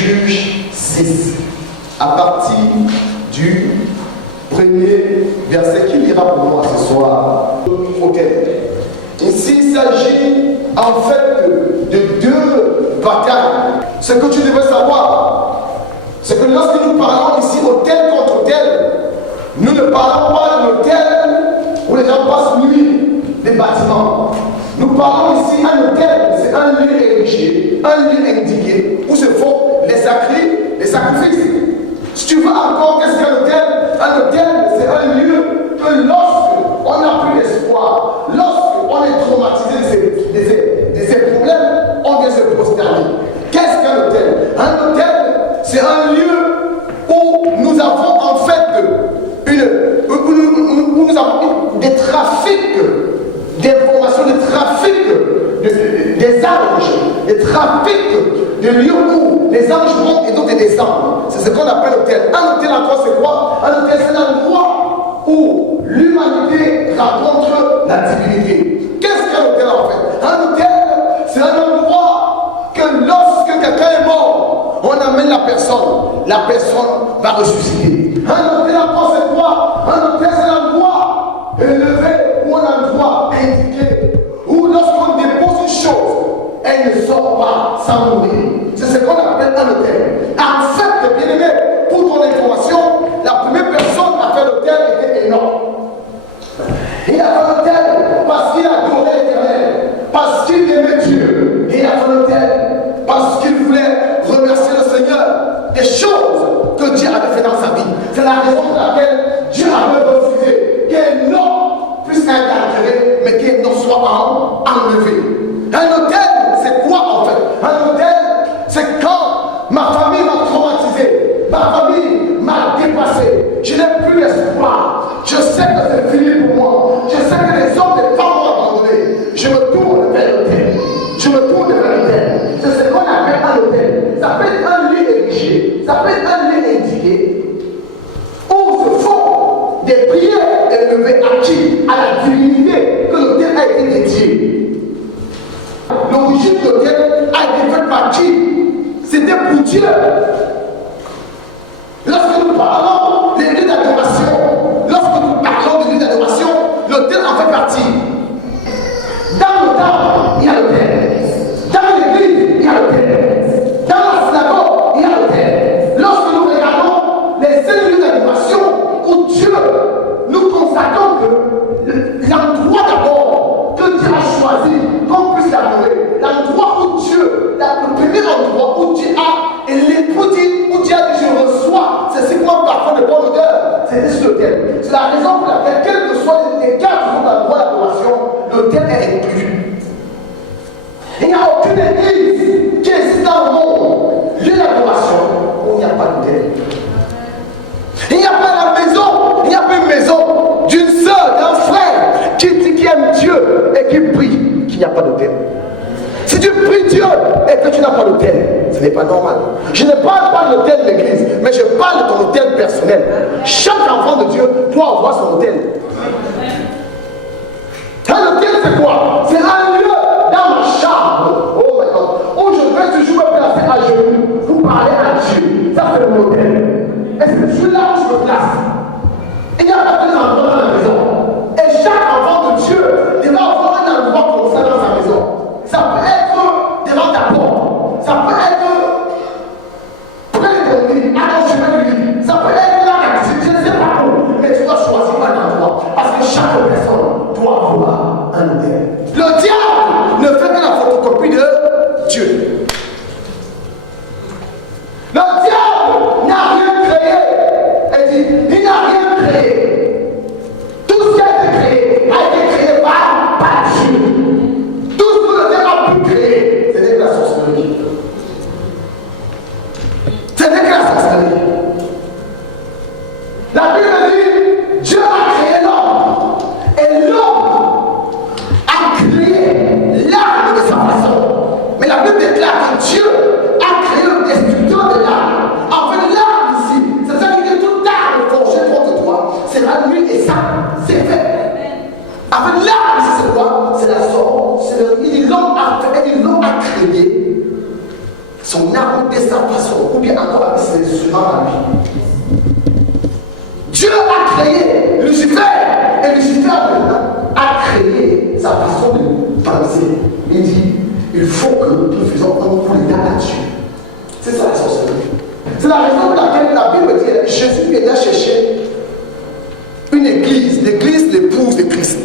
Juge 6, à partir du premier verset qui lira pour moi ce soir. Ici, il s'agit en fait de deux batailles. Ce que tu devais savoir, c'est que lorsque nous parlons ici hôtel contre hôtel, nous ne parlons pas d'un hôtel où les gens passent nuit, des bâtiments. Nous parlons ici d'un hôtel, c'est un lieu érigé, un lieu indiqué, où se font les sacrifices. Si tu veux encore, qu'est-ce qu'un hôtel? Un hôtel, c'est un lieu que lorsqu'on n'a plus d'espoir, lorsqu'on est traumatisé de ces problèmes, on vient se prosterner. Qu'est-ce qu'un hôtel? Un hôtel, c'est un lieu où nous avons en fait où nous avons des trafics d'informations, des trafics des anges, des trafics de lieux où les anges montent et d'autres descendent. C'est ce qu'on appelle hôtel. Un hôtel encore, c'est quoi? Un hôtel, c'est l'endroit où l'humanité rencontre la divinité. Qu'est-ce qu'un hôtel en fait? Un hôtel, c'est un endroit que lorsque quelqu'un est mort, on amène la personne va ressusciter. Un hôtel encore, c'est quoi? Un hôtel, c'est l'endroit élevé où on a le droit indiqué, où lorsqu'on dépose une chose, elle ne sort pas sans mourir. C'est ce qu'on appelle un hôtel. En fait, bien aimé, pour ton information, la première personne à faire l'hôtel était Enoch. Il a fait l'hôtel parce qu'il adorait l'Éternel, parce qu'il aimait Dieu. Il a fait l'hôtel parce qu'il voulait remercier le Seigneur des choses que Dieu avait fait dans sa vie. C'est la raison pour laquelle Dieu avait refusé qu'Enoch puisse être enterré, mais qu'Enoch soit enlevé. Un hôtel, c'est quoi en fait? Un hôtel, c'est quand ma famille m'a traumatisé, ma famille m'a dépassé, je n'ai plus l'espoir, je sais que c'est fini pour moi, je sais que les hommes et les femmes m'ont abandonné, je me tourne vers l'hôtel, c'est ce qu'on appelle un hôtel. Ça peut être un lieu érigé, ça peut être un lieu indiqué, où se font des prières élevées à qui? À la divinité que l'hôtel a été dédié. L'origine de l'hôtel a été faite par qui? C'était pour Dieu. Lorsque nous parlons des lieux d'adoration, l'hôtel en fait partie. Dans le temple, il y a l'hôtel. Dans l'église, il y a l'hôtel. Dans la synagogue, il y a l'hôtel. Lorsque nous regardons les seuls lieux d'adoration où Dieu, nous constatons que l'endroit d'abord que Dieu a choisi qu'on puisse l'adorer, l'endroit où Dieu, le premier endroit où Dieu a, et l'époux dit, où Dieu a dit je reçois, c'est ce qu'on parfois de bonne odeur, c'est sur l'autel. C'est la raison pour laquelle, quels que soient les cas qui sont dans le droit d'adoration, l'autel est inclus. Il n'y a aucune église qui existe dans le monde, lieu d'adoration, où il n'y a pas d'autel. Il n'y a pas la maison, il n'y a pas une maison d'une sœur, d'un frère qui dit qu'il aime Dieu et qui prie, qu'il n'y a pas d'autel. Si tu pries Dieu et que tu n'as pas d'autel, ce n'est pas normal. Je ne parle pas de l'autel de l'église, mais je parle de ton autel personnel. Chaque enfant de Dieu doit avoir son autel. Un autel, c'est quoi? C'est un lieu dans ma chambre, oh my God, où je vais toujours me placer à genoux pour parler à Dieu. Ça, c'est mon autel. Et c'est celui-là où je me place. Il n'y a pas deux endroits dans la maison. Et chaque enfant de Dieu devra avoir un endroit comme ça dans sa maison. Ça peut être devant ta porte. Ça peut être près de ton lit, à ton chemin du lit. Ça peut être là, je ne sais pas où. Mais tu dois choisir un endroit. Parce que chaque personne doit avoir un hôtel. est encore avec ses instruments à lui. Dieu a créé Lucifer. Et Lucifer maintenant a créé sa façon de penser. Il dit, il faut que nous fassions un coup de nature. C'est ça la sorcellerie. C'est la raison pour laquelle la Bible dit que Jésus est allé chercher une église, l'église l'épouse de Christ.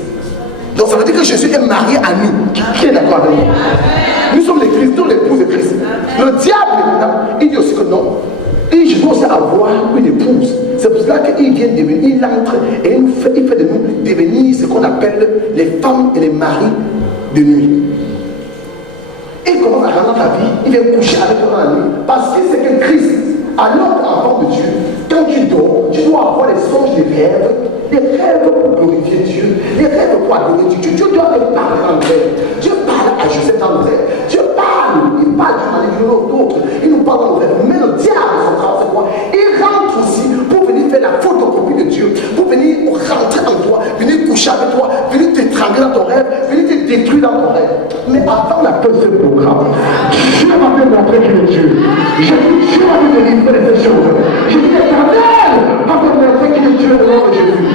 Donc ça veut dire que Jésus est marié à nous. Qui est d'accord avec nous? Nous sommes l'église, nous l'épouse de Christ. Le diable, il dit aussi que non. Et je dois aussi avoir une épouse. C'est pour cela qu'il vient devenir, il entre et il fait de nous devenir ce qu'on appelle les femmes et les maris de nuit. Il commence à rendre la vie, il vient coucher avec toi la nuit. Parce que c'est que Christ, alors qu'enfant de Dieu, quand tu dors, tu dois avoir les songes, les rêves pour glorifier Dieu, les rêves pour adorer Dieu. Dieu doit te parler en rêve. Dieu parle à Joseph dans le rêve. Dieu parle, il parle d'une manière d'une autre, il nous parle dans le rêve. Mais le diable, son travail, c'est quoi? Il rentre aussi pour venir faire la photocopie de Dieu, pour venir rentrer en toi, venir coucher avec toi, venir t'étrangler dans ton rêve, venir te détruire dans ton rêve. Mais avant la fin de ce programme, Dieu va te montrer qu'il est Dieu. Dieu va te délivrer de ces choses. Je dis l'Éternel va te montrer qu'il est Dieu au nom de Jésus.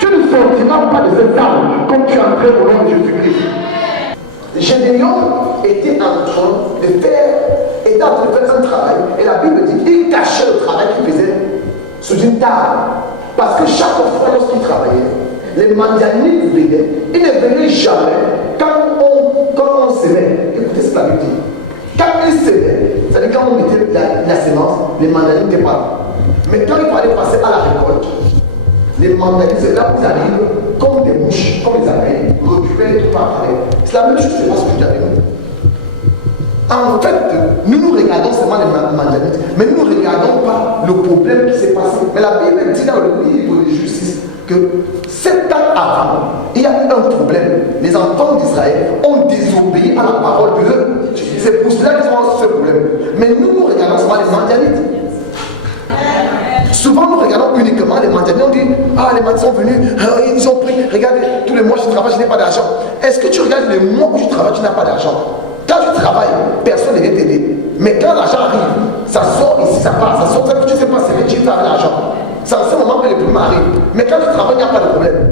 Tu ne sortiras pas de cette âme comme tu es entré au nom de Jésus-Christ. Gédéon était en train de faire un travail. Et la Bible dit qu'il cachait le travail qu'il faisait sous une table. Parce que chaque fois lorsqu'il travaillait, les Madianites venaient. Ils ne venaient jamais quand on semait. Écoutez ce que la Bible dit. Quand ils semaient, c'est-à-dire quand on mettait la sémence, les Madianites n'étaient pas là. Mais quand il fallait passer à la récolte, les Madianites, c'est là où ils arrivent comme des mouches, comme les abeilles, reculer tout par terre. C'est la même chose qui se passe aujourd'hui avec nous. En fait, nous regardons seulement les Madianites, mais nous ne regardons pas le problème qui s'est passé. Mais la Bible dit dans le livre de justice que 7 ans avant, il y a eu un problème. Les enfants d'Israël ont désobéi à la parole de Dieu. C'est pour cela qu'ils ont ce problème. Mais nous regardons seulement les Madianites. Souvent nous regardons uniquement les Madianites. On dit, ah les Madianites sont venus, ils ont pris, regarde, tous les mois je travaille, je n'ai pas d'argent. Est-ce que tu regardes les mois où tu travailles, tu n'as pas d'argent? Quand tu travailles, personne ne vient t'aider. Mais quand l'argent arrive, ça sort ici, ça part, ça sort, ça, tu ne sais pas c'est que tu fais avec l'argent. C'est en ce moment que les problèmes arrivent. Mais quand tu travailles, il n'y a pas de problème.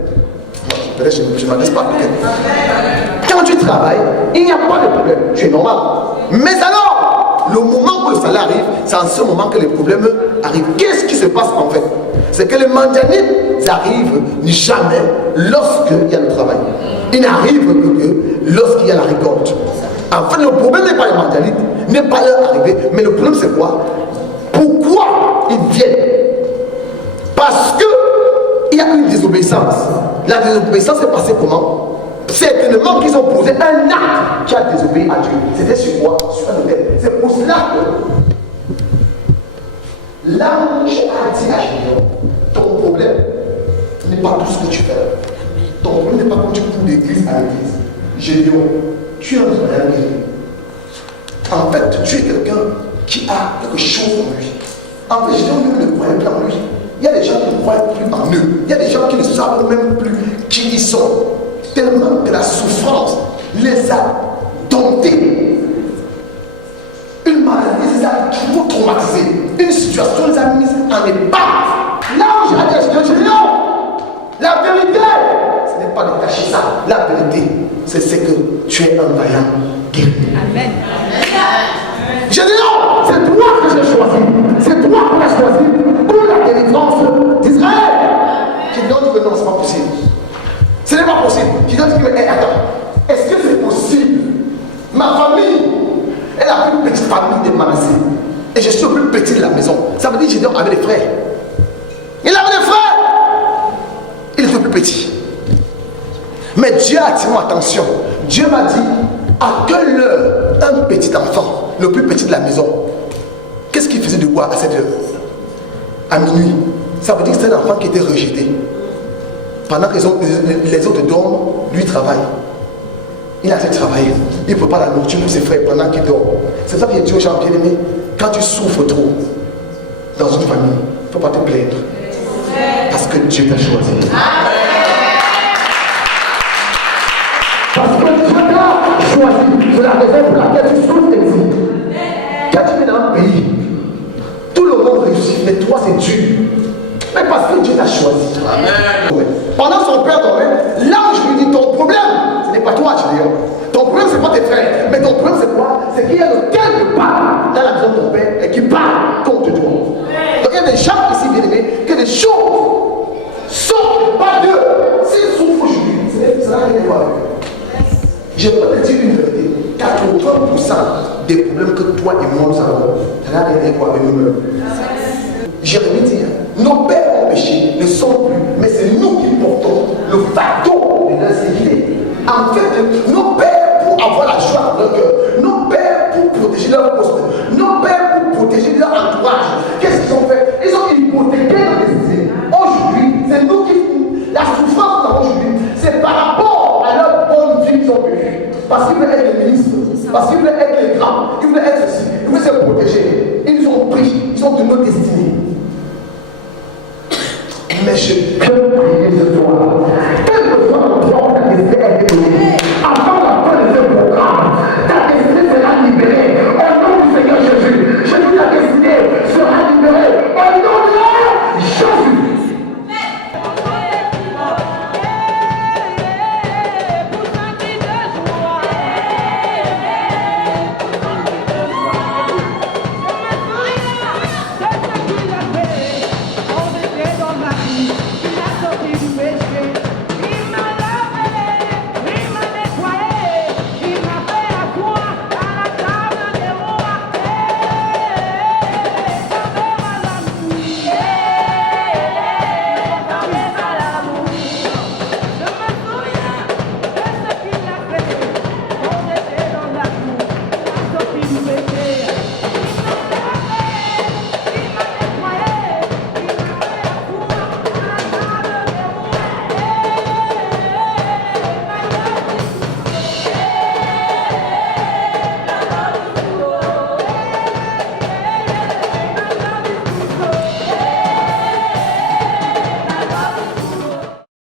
Je ne m'adresse pas à quelqu'un. Quand tu travailles, il n'y a pas de problème. Tu es normal. Mais alors, le moment où le salaire arrive, c'est en ce moment que les problèmes arrivent. Qu'est-ce qui se passe en fait? C'est que les Madianites arrivent jamais lorsqu'il y a le travail. Ils n'arrivent que lorsqu'il y a la récolte. En fait, le problème n'est pas les Madianites, n'est pas leur arrivée, mais le problème c'est quoi? Pourquoi ils viennent? Parce qu'il y a une désobéissance. La désobéissance est passée comment? Certainement qu'ils ont posé un acte qui a désobéi à Dieu. C'était sur quoi? Sur un autel. C'est pour cela que l'ange a dit à Gédéon, ton problème n'est pas tout ce que tu fais. Ton problème n'est pas quand tu cours d'église à l'église. Gédéon, tu es un vrai guéri. En fait, tu es quelqu'un qui a quelque chose en lui. En fait, Gédéon ne croyait plus en lui. Il y a des gens qui ne croient plus en eux. Il y a des gens qui ne savent même plus qui ils sont. Tellement que la souffrance les a domptés. Une maladie les a trop traumatisés. Une situation les a mis en épave. L'ange a dit à Gédéon, la vérité, ce n'est pas de cacher ça. La vérité, c'est ce que tu es un vaillant guéri. Amen. Gédéon, c'est toi que j'ai choisi. C'est toi qu'on a choisi pour la délivrance d'Israël. Gédéon dit que non, ce n'est pas possible. Ce n'est pas possible. Gédéon dit que, attends, est-ce que c'est possible? Ma famille est la plus petite famille de Manassé. Et je suis le plus petit de la maison. Ça veut dire que Gédéon avait des frères. Il avait des frères. Il était le plus petit. Mais Dieu a attiré mon attention. Dieu m'a dit, à quelle heure un petit enfant, le plus petit de la maison, qu'est-ce qu'il faisait de quoi à cette heure? À minuit. Ça veut dire que c'est un enfant qui était rejeté. Pendant que les autres dorment, lui travaille. Il a assez travaillé. Il ne peut pas la nourriture pour ses frères pendant qu'il dort. C'est ça que Dieu, j'ai bien aimé. Quand tu souffres trop dans une famille, il ne faut pas te plaindre. Parce que Dieu t'a choisi. Parce que Dieu t'a choisi. C'est la raison pour laquelle tu souffres d'exil. Quand tu es dans un pays mais toi c'est dur. Mais parce que Dieu t'a choisi. Amen. Pendant son père dormait, l'ange lui dit ton problème, ce n'est pas toi, Gideon. Ton problème, ce n'est pas tes frères. Mais ton problème, c'est quoi? C'est qu'il y a de quelque part dans la maison de ton père et qui parle contre toi. Donc il y a des gens ici, bien aimés, que des choses sont pas d'eux. S'ils souffrent aujourd'hui, ça n'a rien à voir avec eux. Je peux te dire une vérité. 80% des problèmes que toi et moi nous avons, ça n'a rien à voir avec nous-mêmes. Jérémie dit, nos pères ont péché, ne sont plus, mais c'est nous qui portons le fardeau de l'insécurité. En fait, nos pères pour avoir la joie dans leur cœur, nos pères pour protéger leur poste, nos pères pour protéger leur entourage, qu'est-ce qu'ils ont fait? Ils ont hypothéqué leur destinée. Aujourd'hui, c'est nous qui, la souffrance que nous avons aujourd'hui, c'est par rapport à leur bonne vie qu'ils ont vécue. Parce qu'ils voulaient être les ministres, parce qu'ils voulaient être les grands, ils voulaient être ceci, ils voulaient se protéger. Ils nous ont pris, ils ont de nos destinées. Mais je peux